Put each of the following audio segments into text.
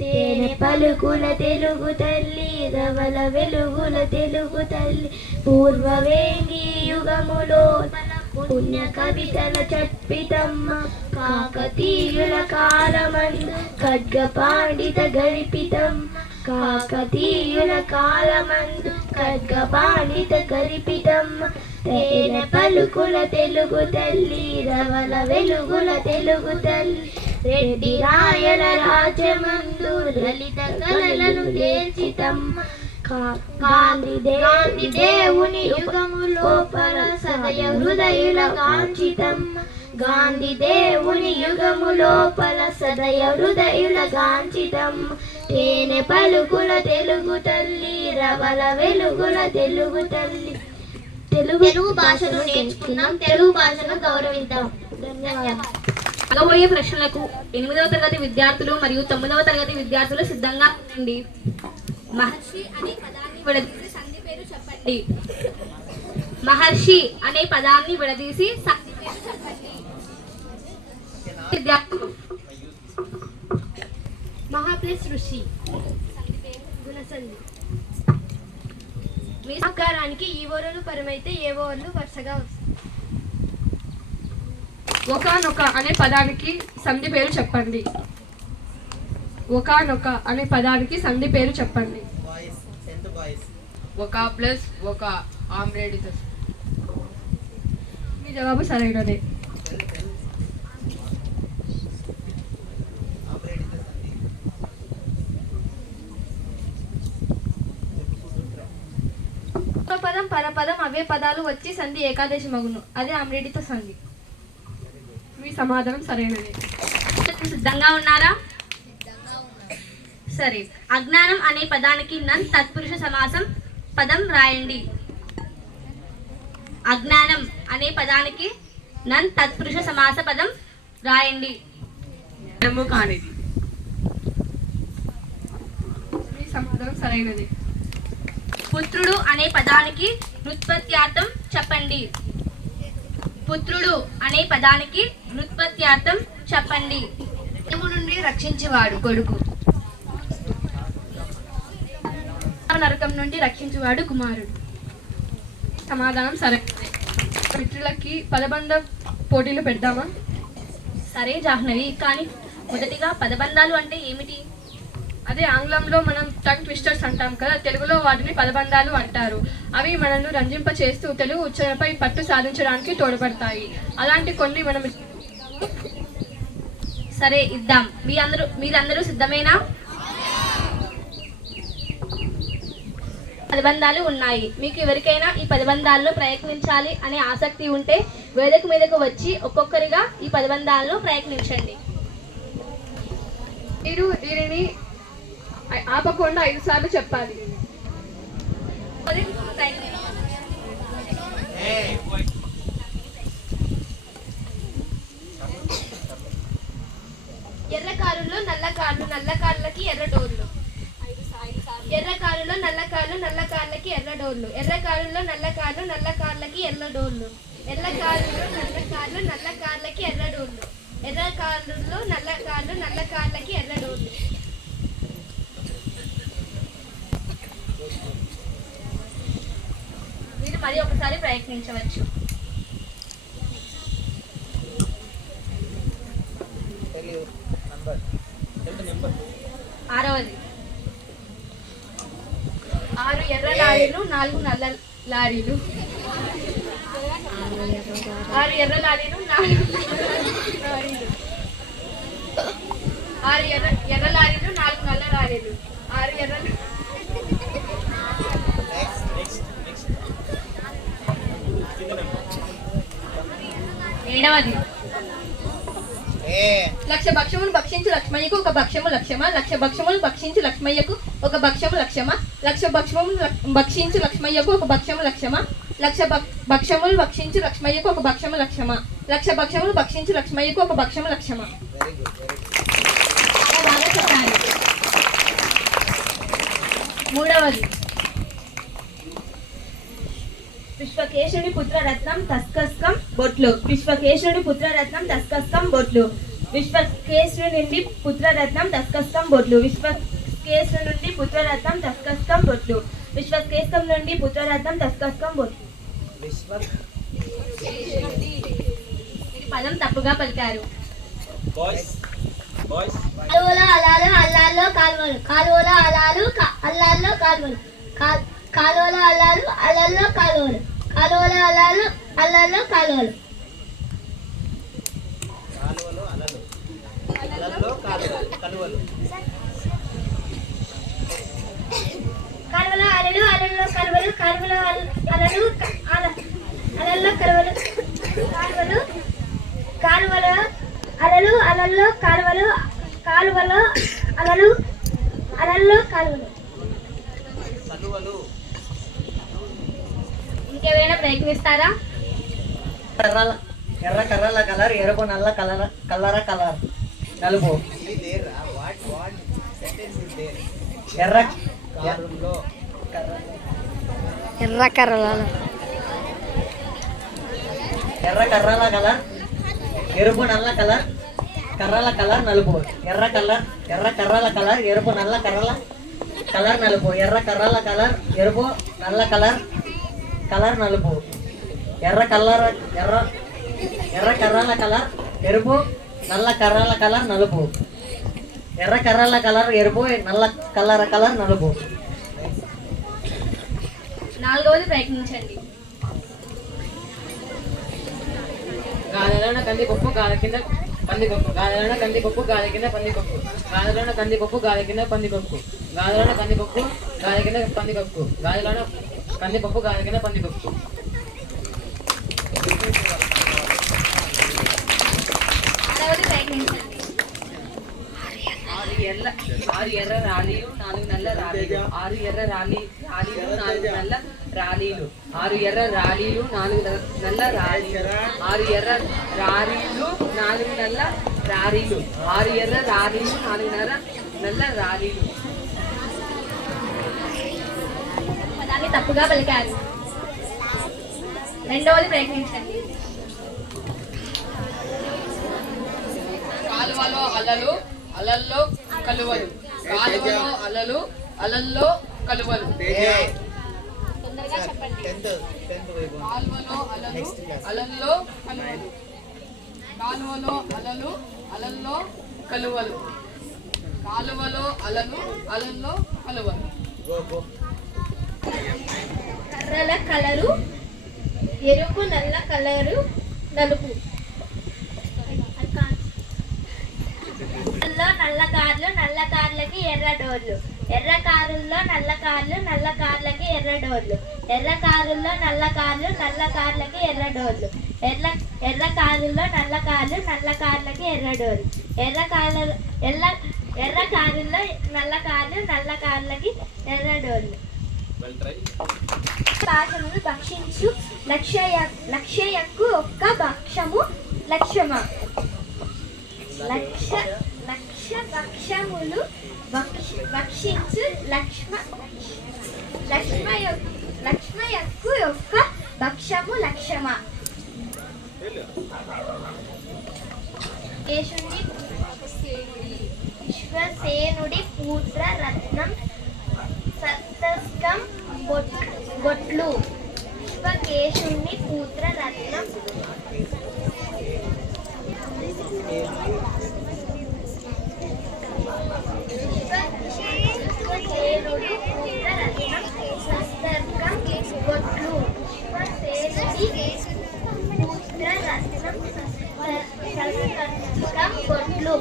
తేనె పలుకుల తెలుగు తల్లి రవల వెలుగుల తెలుగు తల్లి. పూర్వవేంగి యుగములో పుణ్య కవితల చెప్పితమ్మ కాకతీయుల కాలమందు ఖడ్గ పాండిత గరిపితమ్మ కాకతీయుల కాలమందు ఖడ్గ పాండిత గరిపితమ్మ తేనె పలుకుల తెలుగు తల్లి రవల వెలుగుల తెలుగు తల్లి. రెడ్డి రాయల రాజ్యమందు లలిత కళలను నేర్చితమ్మ కా- గాంధీ దేవుని యుగము లోపల సదయ హృదయుల కాంచితమ్మ గాంధీ దేవుని యుగము లోపల సదయ హృదయుల గాంచితమ్మ తేనె పలుకుల తెలుగు తల్లి రవల వెలుగుల తెలుగు తల్లి. తెలుగు తెలుగు భాషను నేర్చుకున్నాం తెలుగు భాషను గౌరవిద్దాం. ధన్యవాదాలు. అడగబోయే ప్రశ్నలకు ఎనిమిదవ తరగతి విద్యార్థులు మరియు తొమ్మిదవ తరగతి విద్యార్థులు సిద్ధంగా ఉండండి. మహర్షి అనే పదాన్ని విడదీసి సంధి పేరు చెప్పండి. మహర్షి అనే పదాన్ని విడదీసి సంధి పేరు చెప్పండి. విద్యార్థులు. మహా ప్లస్ ఋషి గుణసంధి. మీ సహకారానికి ఈ ఓరలు పరమైతే ఏ ఓర్లు వరుసగా వస్తాయి? ఒకనొక అనే పదానికి సంధి పేరు చెప్పండి. ఒకనొక అనే పదానికి సంధి పేరు చెప్పండి. ఒక ప్లస్ ఒక ఆమ్లెట్ మీ జవాబు సరైనదే. పదం పరపదం అవే పదాలు వచ్చి సంధి ఏకాదశి మగును. అదే అమృడిత సంధి. మీ సమాధానం సరైనదే. సిద్ధంగా ఉన్నారా? సరే. అజ్ఞానం అనే పదానికి నన్ తత్పురుష సమాసం పదం రాయండి. అజ్ఞానం అనే పదానికి నన్ తత్పురుష సమాస పదం రాయండి. కానిది. మీ సమాధానం సరైనదే. పుత్రుడు అనే పదానికి నృత్పత్యార్థం చెప్పండి. పుత్రుడు అనే పదానికి నృత్పత్యార్థం చెప్పండి. నుండి రక్షించేవాడు కొడుకు. నరకం నుండి రక్షించేవాడు కుమారుడు. సమాధానం సరే. మిత్రులకి పదబంధ పోటీలు పెడదామా? సరే జాహ్నవి కానీ మొదటిగా పదబంధాలు అంటే ఏమిటి? అదే ఆంగ్లంలో మనం టంగ్ ట్విస్టర్స్ అంటాం కదా తెలుగులో వాటిని పదబంధాలు అంటారు. అవి మనల్ని రంజింప చేస్తూ తెలుగు ఉచ్చారణపై పట్టు సాధించడానికి తోడ్పడతాయి. అలాంటి కొన్ని మనం సరే ఇద్దాం. మీ అందరూ మీరందరూ సిద్ధమేనా? పదబంధాలు ఉన్నాయి. మీకు ఎవరికైనా ఈ పదబంధాలను ప్రయత్నించాలి అనే ఆసక్తి ఉంటే వేదిక మీదకు వచ్చి ఒక్కొక్కరిగా ఈ పదబంధాలను ప్రయత్నించండి. మీరు దీనిని ఆపకుండా ఐదు సార్లు చెప్పాలి. ఎర్ర కారులో నల్ల కార్లు నల్ల కార్లకి ఎర్ర డోర్లు. ఎర్ర కారులో నల్ల కార్లు నల్ల కార్లకి ఎర్ర డోర్లు. ఎర్ర కారులో నల్ల కార్లు నల్ల కార్లకి ఎర్ర డోర్లు. ఎర్ర కారులో నల్ల కార్లు నల్ల కార్లకి ఎర్ర డోర్లు. ఎర్ర కారులో నల్ల కార్లు నల్ల కార్లకి ఎర్ర డోర్లు. మీరు మరి ఒకసారి ప్రయత్నించవచ్చు. ఆరవది. ఆరు ఎర్ర లారీలు నాలుగు నల్ల లారీలు. ఆరు ఎర్ర లారీలు నాలుగు లారీలు. ఆరు ఎర్ర ఎర్ర లారీలు నాలుగు నల్ల లారీలు. ఆరు ఎర్ర ఏడవది ఏ. లక్ష భక్షములు భక్షించు లక్ష్మయ్యకు ఒక భక్షము లక్ష్యమా? లక్ష భక్షములు భక్షించు లక్ష్మయ్యకు ఒక భక్షము లక్ష్యమా? లక్ష భక్షములు లక్- భక్షించు లక్ష్మయ్యకు ఒక భక్షము లక్ష్యమా? లక్ష భక్- భక్షములు భక్షించు లక్ష్మయ్యకు ఒక భక్షము లక్ష్యమా? లక్ష భక్షములు భక్షించు లక్ష్మయ్యకు ఒక భక్షము లక్ష్యమా వెరీ గుడ్ వెరీ గుడ్ చాలా బాగా చెప్పాలి మూడవది విశ్వకేశుడి పుత్రరత్నం తస్కస్కం బొట్లు. విశ్వకేశుడి పుత్రరత్నం తస్కస్కం బొట్లు. విశ్వకేశ్వరు నుండి పుత్రరత్నం తస్కస్తం బొట్లు. విశ్వకేశ్వరు నుండి పుత్రరత్నం తస్కస్తం బొట్లు. విశ్వకేశం నుండి పుత్రరత్నం తస్కస్తం బొట్లు. పదం తప్పుగా పలికారు. బాయ్స్ బాయ్స్ కాలువలో అలాలు అల్లాల్లో కాలువలు. కాలువలో అలాలు క- అల్లాల్లో కాలువలు. కాలువలో అల్లాలు అల్లల్లో కాలువలు. కాలువలు. అలలు అలల్లో కాలువలు. కలువలు అలలు అలల్లో కాలువలు కాలువలో అల- అలలు అలల్లో కాలువలు కాలువలు కాలువలో అలలు అలల్లో కాలువలు కాలువలో అలలు అలల్లో కలువలు. ప్రయత్నిస్తారా కర్రల ఎర్ర కర్రల కలర్ ఎరుపు నల్ల కలర్ కల్లర కలర్. నలుపు. ఇది there what what sentence is there ఎర్ర ఎర్ర కర్రల ఎర్ర కర్రల కలర్ ఎరుపు నల్ల కలర్ కర్రల కలర్ నలుపు. ఎర్ర కలర్ ఎర్ర కర్రల కలర్ ఎరుపు నల్ల కర్రల కలర్ నలుపు. ఎర్ర కర్రల కలర్ ఎరుపు నల్ల కలర్ కలర్ నలుపు. ఎర్ర కలర్ ఎర్ర ఎర్ర కర్రల కలర్ ఎరుపు నల్ల కర్రల కలర్ నలుపు. ఎర్ర కర్రల కలర్ ఎరుపు నల్ల కలర్ కలర్ నలుపు. నాలుగవది ప్రయత్నించండి. గాలిలోన కందిపప్పు గాలి కింద పందికొప్పు గాలిలోన కందిపప్పు గాలి కింద పందికొప్పు గాలిలోన కందిపప్పు గాలి కింద పందికొప్పు గాలిలోన కందిపప్పు గాలి కింద పందికొప్పు గాలిలోన కందిపప్పు గాలి కింద ఆరు ఎర్ర ఆరు ఎర్ర రాలీలు నాలుగు నల్ల రాలీలు ఆరు ఎర్ర రాలి రాలీలు నాలుగు నల్ల రాలీలు ఆరు ఎర్ర రాలీలు నాలుగు నల్ల రాలీలు ఆరు ఎర్ర రారీలు నాలుగు నల్ల రారీలు ఆరు ఎర్ర రారీలు నాలుగు నల్ల నల్ల రాలీలు పదాన్ని తప్పుగా పలికారు రెండవది ప్రయత్నించండి. కాలువలో అలలు అలల్లో కలువలు. కాలువలో అలలు అలల్లో కలువలు. తొందరగా చెప్పండి. కాలువలో అలలు అలల్లో కలువలు. కాలువలో అలలు అలల్లో కలువలు. కాలువలో అలలు అలల్లో కలువలు. Go go. కర్రల కలరు ఎరుపు నల్ల కలరు నలుపు. నల్ల కార్లు నల్ల కార్లకి ఎర్ర డోర్లు. ఎర్ర కారుల్లో నల్ల కార్లు నల్ల కార్లకి ఎర్ర డోర్లు. ఎర్ర కారుల్లో నల్ల కార్లు నల్ల కార్లకి ఎర్ర డోర్లు. ఎర్ర ఎర్ర కారుల్లో నల్ల కార్లు నల్ల కార్లకి ఎర్ర డోర్లు. ఎర్ర కార్ల ఎర్ర ఎర్ర కారుల్లో నల్ల కార్లు నల్ల కార్లకి ఎర్ర డోర్లు. పాదములు భక్షించు. లక్ష్య లక్ష్యకు ఒక్క భక్షము లక్ష్యమా? లక్ష లక్ష భక్షములు భక్షించు లక్ష్మ లక్ష్మ లక్ష్మ యొక్క యొక్క భక్షము లక్ష్యమా? యేసుని విశ్వసేనుడి పూత్ర రత్నం సప్తస్కం బొట్- బొట్లు శివకేశుణ్ణి పూత్ర రత్నం విశ్వకేశుని పూత్ర రత్నం సత్తస్కం బొట్లు విశ్వసేనుడి పూత్ర రత్నం సత్తస్కం బొట్లు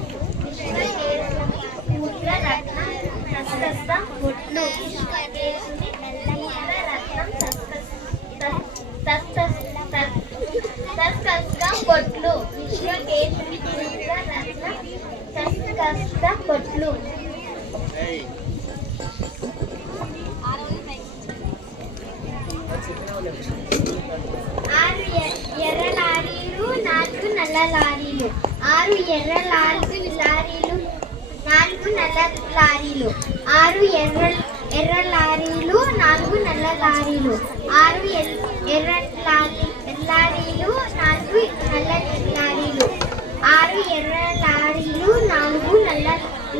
విశ్వకేశుని పూత్ర రత్నం సస్తస్తం బొట్లు విశ్వకేశుని పూత్ర రత్నం సస్కస్కం బొట్లు విశ్వకేశుని పూత్ర రత్నం సస్కస్కం బొట్లు ఆరు ఎ- ఎర్ర లారీలు నాలుగు నల్ల లారీలు ఆరు ఎర్ర లారీ లారీలు నాలుగు నల్ల లారీలు ఆరు ఎర్ర ఎర్ర లారీలు నాలుగు నల్ల లారీలు ఆరు ఎల్- ఎర్ర లారీ లారీలు నాలుగు నల్ల లారీలు ఆరు ఆరు ఎర్ర లారీలు నాలుగు నల్ల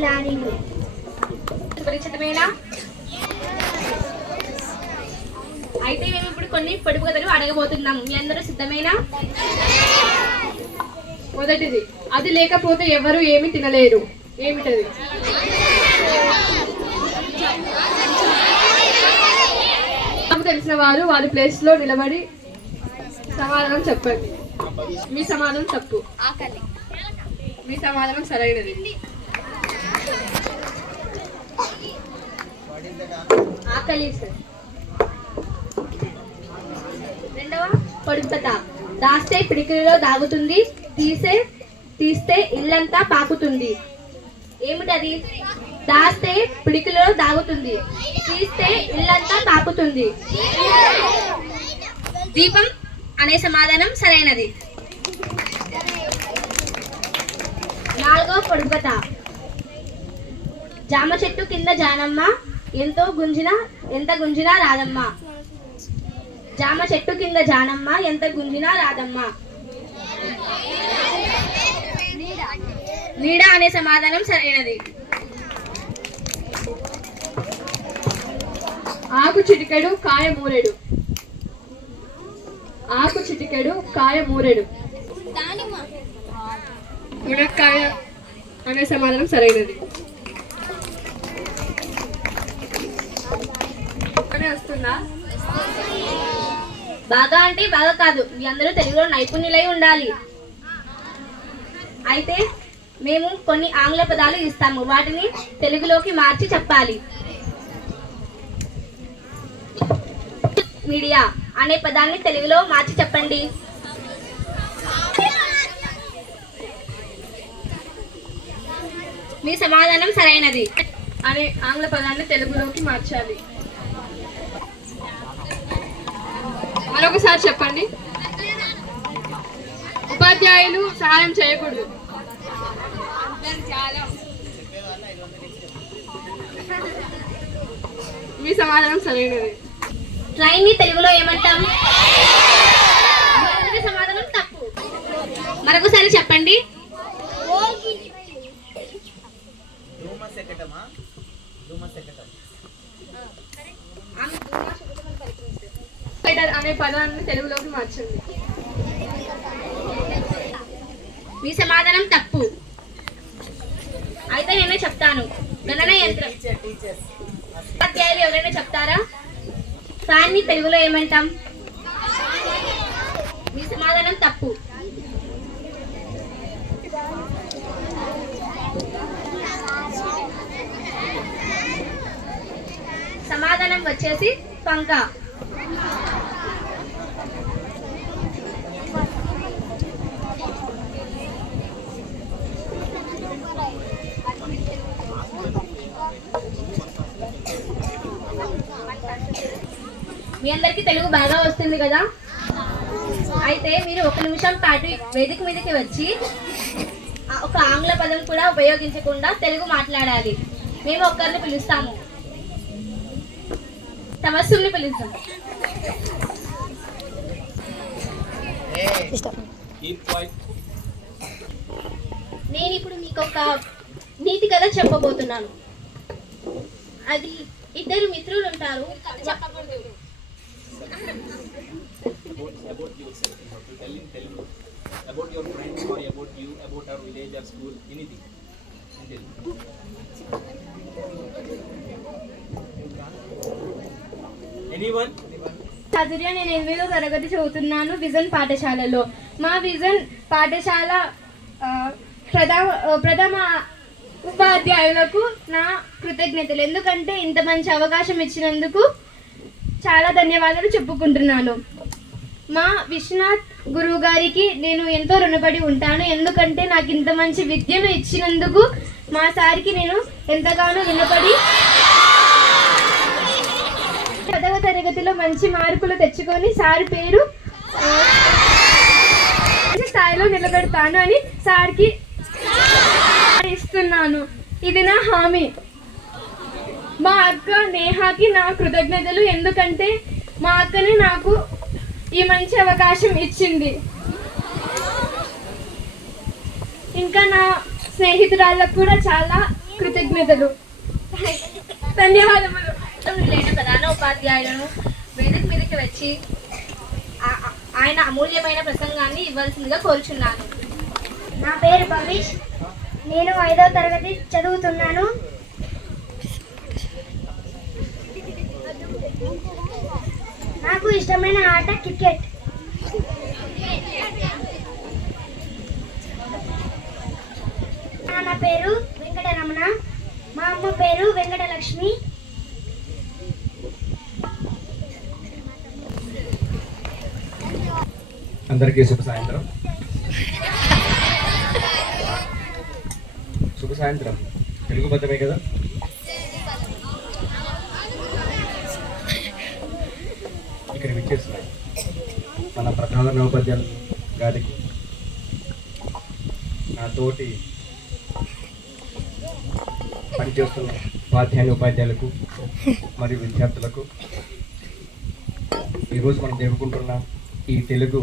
లారీలు అయితే మేము ఇప్పుడు కొన్ని పొడుపు కథలు అడగబోతున్నాము. మీ అందరూ సిద్ధమేనా? మొదటిది అది లేకపోతే ఎవరు ఏమి తినలేరు. ఏమిటది? తెలిసిన వారు వారి ప్లేస్లో నిలబడి సమాధానం చెప్పండి. మీ సమాధానం తప్పు. మీ సమాధానం సరైనది. ఆకలి రెండవ పొడిపత. దాస్తే పిడికిలో దాగుతుంది తీసే తీస్తే ఇల్లంతా పాకుతుంది. ఏమిటది? దాస్తే పిడికిలో దాగుతుంది తీస్తే ఇల్లంతా పాకుతుంది. దీపం అనే సమాధానం సరైనది. నాలుగవ పొడిపత. జామ చెట్టు కింద జానమ్మ ఎంతో గుంజిన ఎంత గుంజినా రాదమ్మ జామ చెట్టు కింద జానమ్మ ఎంత గుంజినా రాదమ్మ నీడ అనే సమాధానం సరైనది. ఆకు చిటికెడు కాయ మూరెడు. ఆకు చిటికెడు కాయ మూరెడు. మునక్కాయ అనే సమాధానం సరైనది. అనే వస్తుందా బాగా అంటే బాగా కాదు. మీ అందరూ తెలుగులో నైపుణ్యులై ఉండాలి. అయితే మేము కొన్ని ఆంగ్ల పదాలు ఇస్తాము. వాటిని తెలుగులోకి మార్చి చెప్పాలి. మీడియా అనే పదాన్ని తెలుగులో మార్చి చెప్పండి. మీ సమాధానం సరైనది. అనే ఆంగ్ల పదాన్ని తెలుగులోకి మార్చాలి. మరొకసారి చెప్పండి. ఉపాధ్యాయులు సహాయం చేయకూడదు. మీ సమాధానం సరైనది. ట్రైన్ని తెలుగులో ఏమంటాం? సమాధానం తప్పు. మరొకసారి చెప్పండి. లెటర్ అనే పదాన్ని తెలుగులోకి మార్చండి. మీ సమాధానం తప్పు. అయితే నేనే చెప్తాను. గణన యంత్రం. ఉపాధ్యాయులు ఎవరైనా చెప్తారా? ఫ్యాన్ని తెలుగులో ఏమంటాం? మీ సమాధానం తప్పు. సమాధానం వచ్చేసి పంక మీ అందరికీ తెలుగు బాగా వస్తుంది కదా? అయితే మీరు ఒక నిమిషం పాటు వేదిక మీదకి వచ్చి ఒక ఆంగ్ల పదం కూడా ఉపయోగించకుండా తెలుగు మాట్లాడాలి. మేము ఒక్కరిని పిలుస్తాము. తమస్సుల్ని పిలుస్తాం నేను ఇప్పుడు మీకు ఒక నీతి కథ చెప్పబోతున్నాను. అది ఇద్దరు మిత్రులు ఉంటారు you village or school anything anyone? చదుర్య నేను ఎనిమిదో తరగతి చదువుతున్నాను విజన్ పాఠశాలలో. మా విజన్ పాఠశాల ప్రథమ ప్రథమ ఉపాధ్యాయులకు నా కృతజ్ఞతలు. ఎందుకంటే ఇంత మంచి అవకాశం ఇచ్చినందుకు చాలా ధన్యవాదాలు చెప్పుకుంటున్నాను. మా విశ్వనాథ్ గురువు గారికి నేను ఎంతో రుణపడి ఉంటాను. ఎందుకంటే నాకు ఇంత మంచి విద్యను ఇచ్చినందుకు మా సార్కి నేను ఎంతగానో రుణపడి పదవ తరగతిలో మంచి మార్కులు తెచ్చుకొని సార్ పేరు స్థాయిలో నిలబెడతాను అని సార్కి ఇస్తున్నాను. ఇది నా హామీ. మా అక్క నేహాకి నా కృతజ్ఞతలు. ఎందుకంటే మా అక్కని నాకు ఈ మంచి అవకాశం ఇచ్చింది. ఇంకా నా స్నేహితురాళ్ళకు కూడా చాలా కృతజ్ఞతలు. ధన్యవాదములు. లేని ప్రధాన ఉపాధ్యాయులను వేదిక మీదకి వచ్చి ఆయన అమూల్యమైన ప్రసంగాన్ని ఇవ్వాల్సిందిగా కోరుచున్నాను. నా పేరు భవిష్. నేను ఐదవ తరగతి చదువుతున్నాను. నాకు ఇష్టమైన ఆట క్రికెట్. నాన్న పేరు వెంకటరమణ మా అమ్మ పేరు వెంకటలక్ష్మి. అందరికీ శుభ సాయంత్రం. శుభ సాయంత్రం. తెలుగు పదమే కదా ఇక్కడ విచ్చేస్తున్నాయి మన గారికి నా తోటి పనిచేస్తున్న ఉపాధ్యాయుని ఉపాధ్యాయులకు మరియు విద్యార్థులకు ఈరోజు మనం జరుపుకుంటున్న ఈ తెలుగు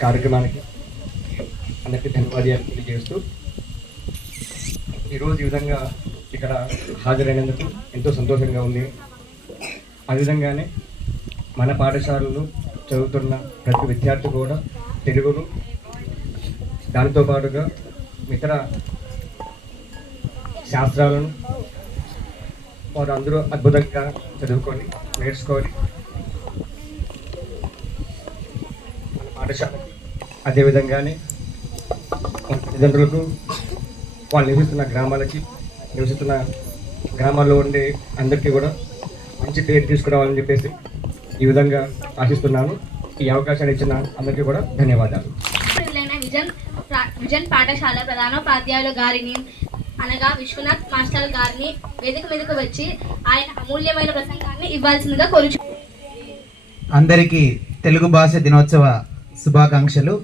కార్యక్రమానికి అందరికీ ధన్యవాదాలు తెలియజేస్తూ ఈరోజు ఈ విధంగా ఇక్కడ హాజరైనందుకు ఎంతో సంతోషంగా ఉంది. ఆ విధంగానే మన పాఠశాలలో చదువుతున్న ప్రతి విద్యార్థి కూడా తెలుగును దానితో పాటుగా ఇతర శాస్త్రాలను వారు అందరూ అద్భుతంగా చదువుకొని నేర్చుకొని మన పాఠశాల అదేవిధంగానే మన తల్లిదండ్రులకు వాళ్ళు నివసిస్తున్న గ్రామాలకి నివసిస్తున్న గ్రామాల్లో ఉండే అందరికీ కూడా మంచి పేరు తీసుకురావాలని చెప్పేసి ఈ విధంగా ఆశిస్తున్నాను. ఈ అవకాశాన్ని ఇచ్చిన అందరికీ కూడా ధన్యవాదాలు. విజన్ విజన్ పాఠశాల ప్రధానోపాధ్యాయులు గారిని అనగా విశ్వనాథ్ మాస్టర్ గారిని వేదిక మీదకు వచ్చి ఆయన అమూల్యమైన ప్రసంగాన్ని ఇవ్వాల్సిందిగా కోరుచు అందరికీ తెలుగు భాష దినోత్సవ శుభాకాంక్షలు.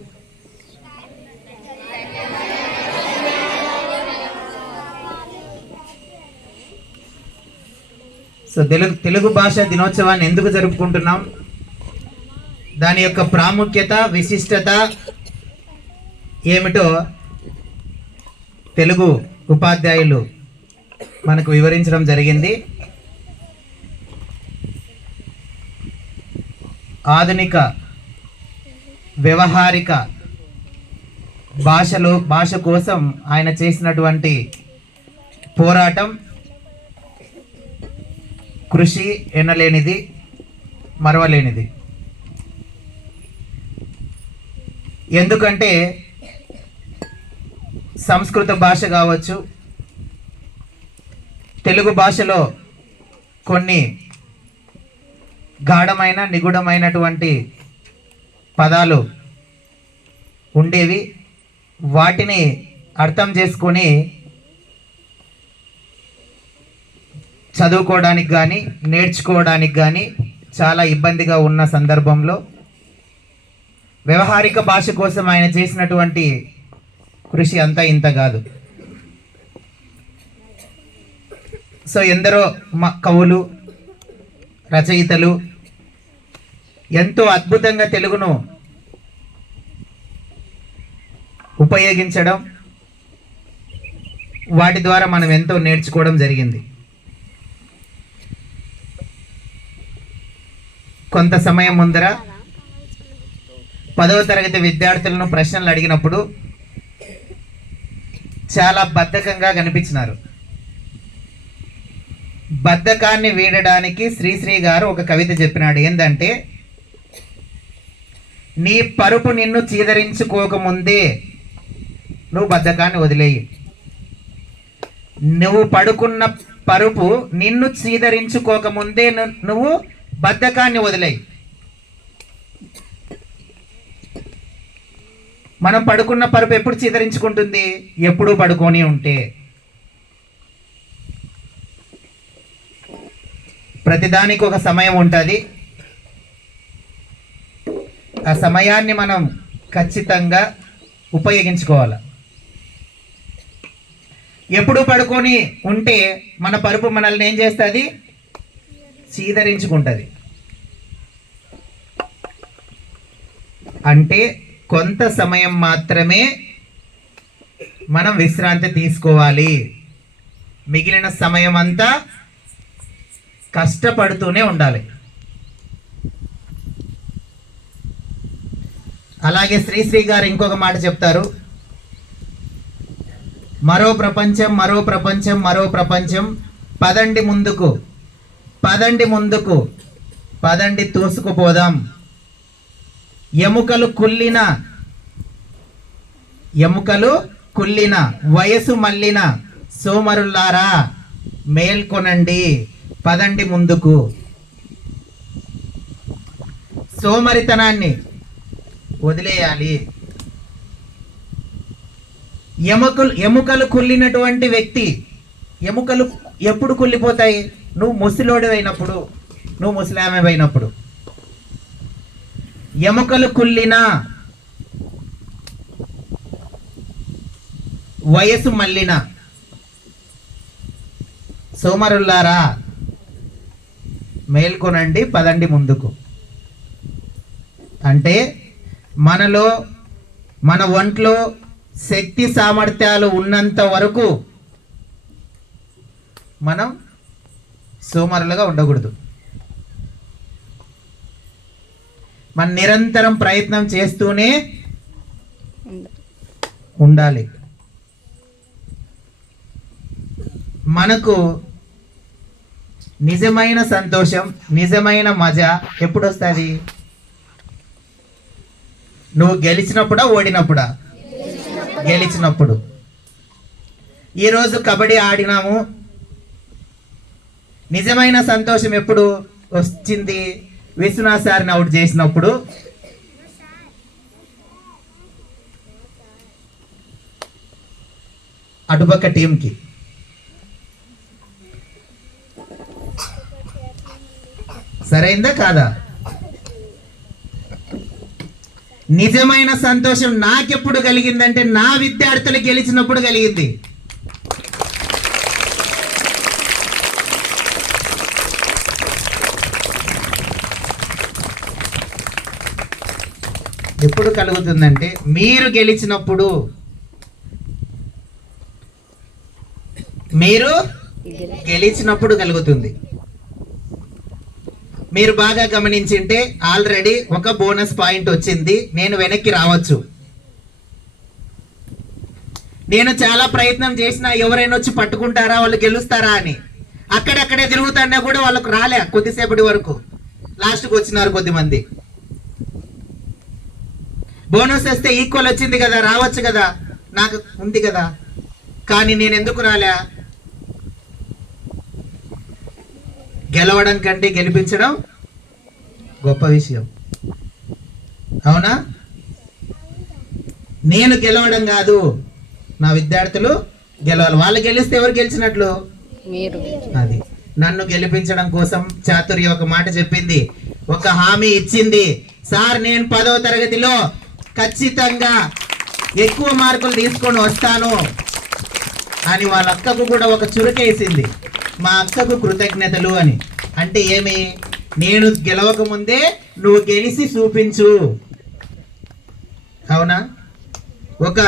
సో తెలుగు తెలుగు భాష దినోత్సవాన్ని ఎందుకు జరుపుకుంటున్నాం? దాని యొక్క ప్రాముఖ్యత విశిష్టత ఏమిటో తెలుగు ఉపాధ్యాయులు మనకు వివరించడం జరిగింది. ఆధునిక వ్యవహారిక భాషలో భాష కోసం ఆయన చేసినటువంటి పోరాటం కృషి ఎనలేనిది మరవలేనిది. ఎందుకంటే సంస్కృత భాష కావచ్చు తెలుగు భాషలో కొన్ని గాఢమైన నిగూఢమైనటువంటి పదాలు ఉండేవి. వాటిని అర్థం చేసుకొని చదువుకోవడానికి కానీ నేర్చుకోవడానికి కానీ చాలా ఇబ్బందిగా ఉన్న సందర్భంలో వ్యవహారిక భాష కోసం ఆయన చేసినటువంటి కృషి అంతా ఇంత కాదు. సో ఎందరో మా కవులు రచయితలు ఎంతో అద్భుతంగా తెలుగును ఉపయోగించడం వాటి ద్వారా మనం ఎంతో నేర్చుకోవడం జరిగింది. కొంత సమయం ముందర పదవ తరగతి విద్యార్థులను ప్రశ్నలు అడిగినప్పుడు చాలా బద్ధకంగా కనిపించినారు. బద్ధకాన్ని వీడడానికి శ్రీశ్రీ గారు ఒక కవిత చెప్పినాడు. ఏంటంటే నీ పరుపు నిన్ను చీదరించుకోకముందే నువ్వు బద్ధకాన్ని వదిలేయి. నువ్వు పడుకున్న పరుపు నిన్ను చీదరించుకోకముందే నువ్వు బద్ధకాన్ని వదిలేయి. మనం పడుకున్న పరుపు ఎప్పుడు చీదరించుకుంటుంది? ఎప్పుడు పడుకొని ఉంటే. ప్రతిదానికి ఒక సమయం ఉంటుంది. ఆ సమయాన్ని మనం ఖచ్చితంగా ఉపయోగించుకోవాలి. ఎప్పుడు పడుకొని ఉంటే మన పరుపు మనల్ని ఏం చేస్తుంది? చీదరించుకుంటుంది. అంటే కొంత సమయం మాత్రమే మనం విశ్రాంతి తీసుకోవాలి. మిగిలిన సమయం అంతా కష్టపడుతూనే ఉండాలి. అలాగే శ్రీశ్రీ గారు ఇంకొక మాట చెప్తారు. మరో ప్రపంచం మరో ప్రపంచం మరో ప్రపంచం పదండి ముందుకు. పదండి ముందుకు. పదండి తోసుకుపోదాం. ఎముకలు కుల్లిన ఎముకలు కుల్లిన వయసు మళ్ళిన. సోమరులారా మేల్కొనండి. పదండి ముందుకు. సోమరితనాన్ని వదిలేయాలి. ఎముకలు ఎముకలు కుళ్ళినటువంటి వ్యక్తి ఎముకలు ఎప్పుడు కుళ్ళిపోతాయి? నువ్వు ముసలోడు అయినప్పుడు నువ్వు ముసలామెమైనప్పుడు ఎముకలు కుళ్ళిన వయసు మళ్ళిన. సోమరుల్లారా మేల్కొనండి పదండి ముందుకు. అంటే మనలో మన ఒంట్లో శక్తి సామర్థ్యాలు ఉన్నంత వరకు మనం సోమరులుగా ఉండకూడదు. మనం నిరంతరం ప్రయత్నం చేస్తూనే ఉండాలి. మనకు నిజమైన సంతోషం నిజమైన మజా ఎప్పుడు వస్తుంది నువ్వు గెలిచినప్పుడా ఓడినప్పుడా? గెలిచినప్పుడు. ఈరోజు కబడ్డీ ఆడినాము. నిజమైన సంతోషం ఎప్పుడు వచ్చింది? విశ్వనాథ్ సార్ని అవుట్ చేసినప్పుడు? అటుపక్క టీంకి. సరైందా కాదా? నిజమైన సంతోషం నాకెప్పుడు కలిగిందంటే నా విద్యార్థులు గెలిచినప్పుడు కలిగింది. ఎప్పుడు కలుగుతుందంటే మీరు గెలిచినప్పుడు. మీరు గెలిచినప్పుడు కలుగుతుంది. మీరు బాగా గమనించింటే ఆల్రెడీ ఒక బోనస్ పాయింట్ వచ్చింది. నేను వెనక్కి రావచ్చు. నేను చాలా ప్రయత్నం చేసినా ఎవరైనా వచ్చి పట్టుకుంటారా వాళ్ళు గెలుస్తారా అని. అక్కడక్కడే తిరుగుతున్నా కూడా వాళ్ళకు రాలే కొద్దిసేపటి వరకు. లాస్ట్కి వచ్చినారు కొద్దిమంది. బోనస్ వస్తే ఈక్వల్ వచ్చింది కదా రావచ్చు కదా. నాకు ఉంది కదా. కానీ నేను ఎందుకు రాలే? గెలవడం కంటే గెలిపించడం గొప్ప విషయం. అవునా? నేను గెలవడం కాదు. నా విద్యార్థులు గెలవాలి. వాళ్ళు గెలిస్తే ఎవరు గెలిచినట్లు? అది. నన్ను గెలిపించడం కోసం చాతుర్య ఒక మాట చెప్పింది. ఒక హామీ ఇచ్చింది. సార్ నేను పదవ తరగతిలో ఖచ్చితంగా ఎక్కువ మార్కులు తీసుకొని వస్తాను అని వాళ్ళ అక్కకు కూడా ఒక చురుకేసింది. మా అక్కకు కృతజ్ఞతలు అని. అంటే ఏమి? నేను గెలవక ముందే నువ్వు గెలిచి చూపించు. అవునా? ఒక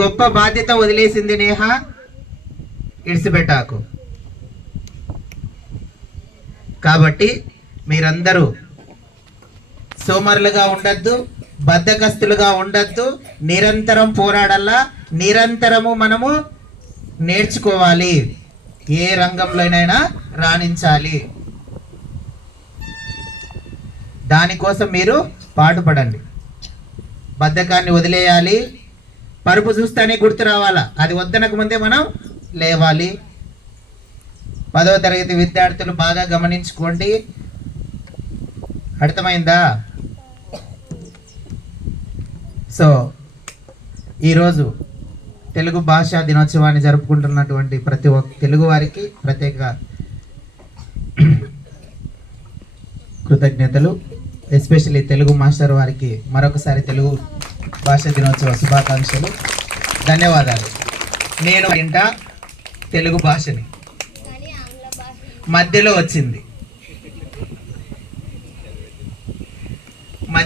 గొప్ప బాధ్యత వదిలేసింది నేహ. ఇడిసిపెట్టాకు. కాబట్టి మీరందరూ సోమరులుగా ఉండద్దు. బద్దకస్తులుగా ఉండద్దు. నిరంతరం పోరాడల్లా. నిరంతరము మనము నేర్చుకోవాలి. ఏ రంగంలోనైనా రాణించాలి. దానికోసం మీరు పాటుపడండి. బద్ధకాన్ని వదిలేయాలి. పరుపు చూస్తేనే గుర్తు రావాలా? అది వద్దనకు ముందే మనం లేవాలి. పదవ తరగతి విద్యార్థులు బాగా గమనించుకోండి. అర్థమైందా? సో ఈరోజు తెలుగు భాషా దినోత్సవాన్ని జరుపుకుంటున్నటువంటి ప్రతి ఒక్క తెలుగు వారికి ప్రత్యేక కృతజ్ఞతలు. ఎస్పెషల్లీ తెలుగు మాస్టర్ వారికి మరొకసారి తెలుగు భాషా దినోత్సవ శుభాకాంక్షలు. ధన్యవాదాలు. నేను వింట తెలుగు భాషని మధ్యలో వచ్చింది.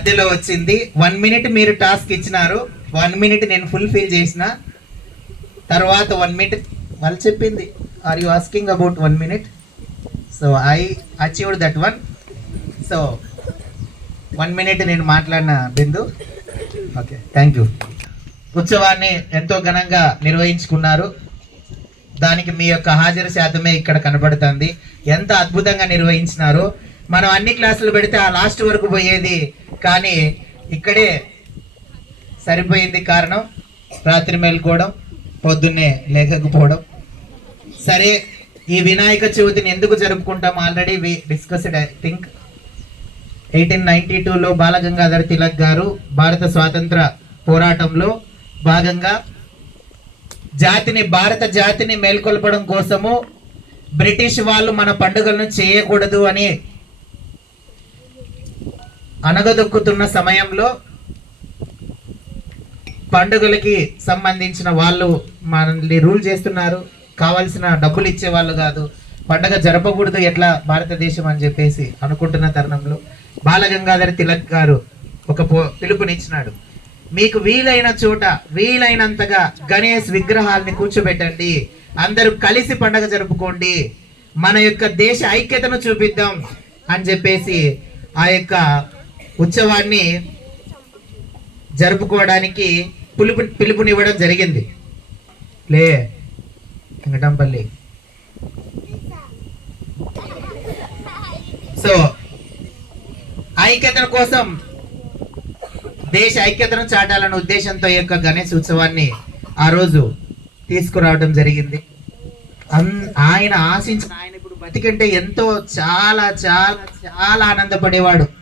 మధ్యలో వచ్చింది. వన్ మినిట్ మీరు టాస్క్ ఇచ్చినారు. వన్ మినిట్ నేను ఫుల్ఫిల్ చేసిన. తర్వాత వన్ మినిట్ వాళ్ళు చెప్పింది. Are you asking about one minute so I achieved that one so one minute నేను మాట్లాడిన బిందు. ఓకే థ్యాంక్ యూ ఉత్సవాన్ని ఎంతో ఘనంగా నిర్వహించుకున్నారు. దానికి మీ యొక్క హాజరు శాతమే ఇక్కడ కనబడుతుంది. ఎంత అద్భుతంగా నిర్వహించినారో. మనం అన్ని క్లాసులు పెడితే ఆ లాస్ట్ వరకు పోయేది. కానీ ఇక్కడే సరిపోయింది కారణం రాత్రి మేల్కోవడం పొద్దున్నే లేకపోవడం సరే ఈ వినాయక చవితిని ఎందుకు జరుపుకుంటాం? Already we discussed I think eighteen ninety టూలో బాలగంగాధర్ తిలక్ గారు భారత స్వాతంత్ర పోరాటంలో భాగంగా జాతిని భారత జాతిని మేల్కొల్పడం కోసము బ్రిటిష్ వాళ్ళు మన పండుగలను చేయకూడదు అని అనగదొక్కుతున్న సమయంలో పండుగలకి సంబంధించిన వాళ్ళు మనల్ని రూల్ చేస్తున్నారు. కావాల్సిన డబ్బులు ఇచ్చే వాళ్ళు కాదు. పండగ జరపకూడదు ఎట్లా భారతదేశం అని చెప్పేసి అనుకుంటున్న తరుణంలో బాలగంగాధర తిలక్ గారు ఒక పో- పిలుపునిచ్చినాడు. మీకు వీలైన చోట వీలైనంతగా గణేష్ విగ్రహాలని కూర్చోబెట్టండి. అందరూ కలిసి పండగ జరుపుకోండి. మన యొక్క దేశ ఐక్యతను చూపిద్దాం అని చెప్పేసి ఆ యొక్క ఉత్సవాన్ని జరుపుకోవడానికి పిలుపు పిలుపునివ్వడం జరిగింది. లే వెంకటంపల్లి. సో ఐక్యత కోసం దేశ ఐక్యతను చాటాలన్న ఉద్దేశంతో యొక్క గణేష్ ఉత్సవాన్ని ఆ రోజు తీసుకురావడం జరిగింది. అన్- ఆయన ఆశించిన ఆయన ఇప్పుడు బతికంటే ఎంతో చాలా చాలా చాలా ఆనందపడేవాడు.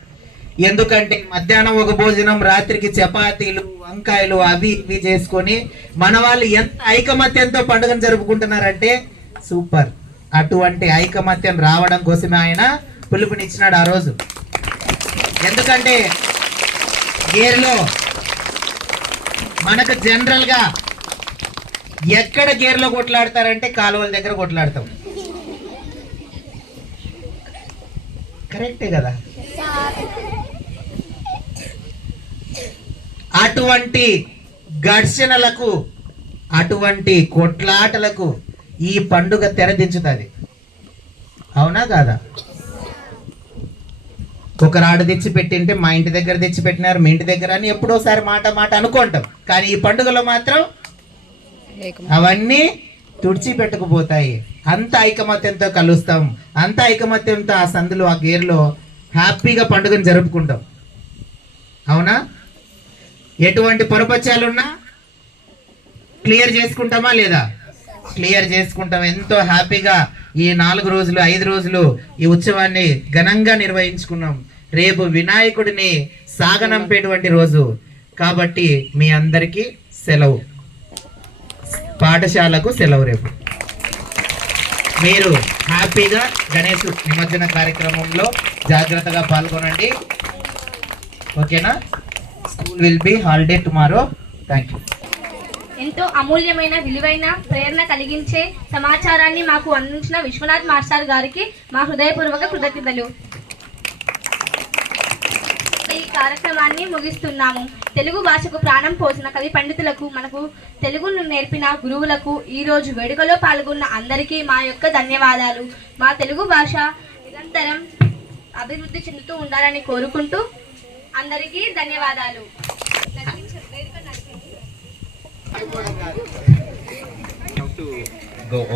ఎందుకంటే మధ్యాహ్నం ఒక భోజనం రాత్రికి చపాతీలు వంకాయలు అవి ఇవి చేసుకొని మన వాళ్ళు ఎంత ఐకమత్యంతో పండుగను జరుపుకుంటున్నారంటే సూపర్. అటువంటి ఐకమత్యం రావడం కోసమే ఆయన పిలుపునిచ్చినాడు ఆ రోజు. ఎందుకంటే గేర్లో మనకు జనరల్గా ఎక్కడ గేర్లో కొట్లాడతారంటే కాలువల దగ్గర కొట్లాడతాం. కరెక్టే కదా? అటువంటి ఘర్షణలకు అటువంటి కొట్లాటలకు ఈ పండుగ తెరదించుతుంది. అవునా కాదా? ఒకరాడు తెచ్చి పెట్టింటే మా ఇంటి దగ్గర తెచ్చి పెట్టినారు మీ ఇంటి దగ్గర అని ఎప్పుడోసారి మాట మాట అనుకుంటాం. కానీ ఈ పండుగలో మాత్రం అవన్నీ తుడిచిపెట్టుకుపోతాయి. అంత ఐకమత్యంతో కలుస్తాం. అంత ఐకమత్యంతో ఆ సందులో ఆ గేర్లో హ్యాపీగా పండుగను జరుపుకుంటాం. అవునా? ఎటువంటి పొరపచ్చాలున్నా క్లియర్ చేసుకుంటామా లేదా? క్లియర్ చేసుకుంటాం. ఎంతో హ్యాపీగా ఈ నాలుగు రోజులు ఐదు రోజులు ఈ ఉత్సవాన్ని ఘనంగా నిర్వహించుకున్నాం. రేపు వినాయకుడిని సాగనంపేటువంటి రోజు. కాబట్టి మీ అందరికీ సెలవు. పాఠశాలకు సెలవు రేపు. మీరు హ్యాపీగా గణేష్ నిమజ్జన కార్యక్రమంలో జాగ్రత్తగా పాల్గొనండి. ఓకేనా? School will be holiday tomorrow. Thank you ఎంతో అమూల్యమైన విలువైన ప్రేరణ కలిగించే సమాచారాన్ని మాకు అందించిన విశ్వనాథ్ మాస్టర్ గారికి మా హృదయపూర్వక కృతజ్ఞతలు. ఈ కార్యక్రమాన్ని ముగిస్తున్నాము. తెలుగు భాషకు ప్రాణం పోసిన కవి పండితులకు మనకు తెలుగును నేర్పిన గురువులకు ఈ రోజు వేడుకలో పాల్గొన్న అందరికీ మా యొక్క ధన్యవాదాలు. మా తెలుగు భాష నిరంతరం అభివృద్ధి చెందుతూ ఉండాలని కోరుకుంటూ అందరికీ ధన్యవాదాలు. go.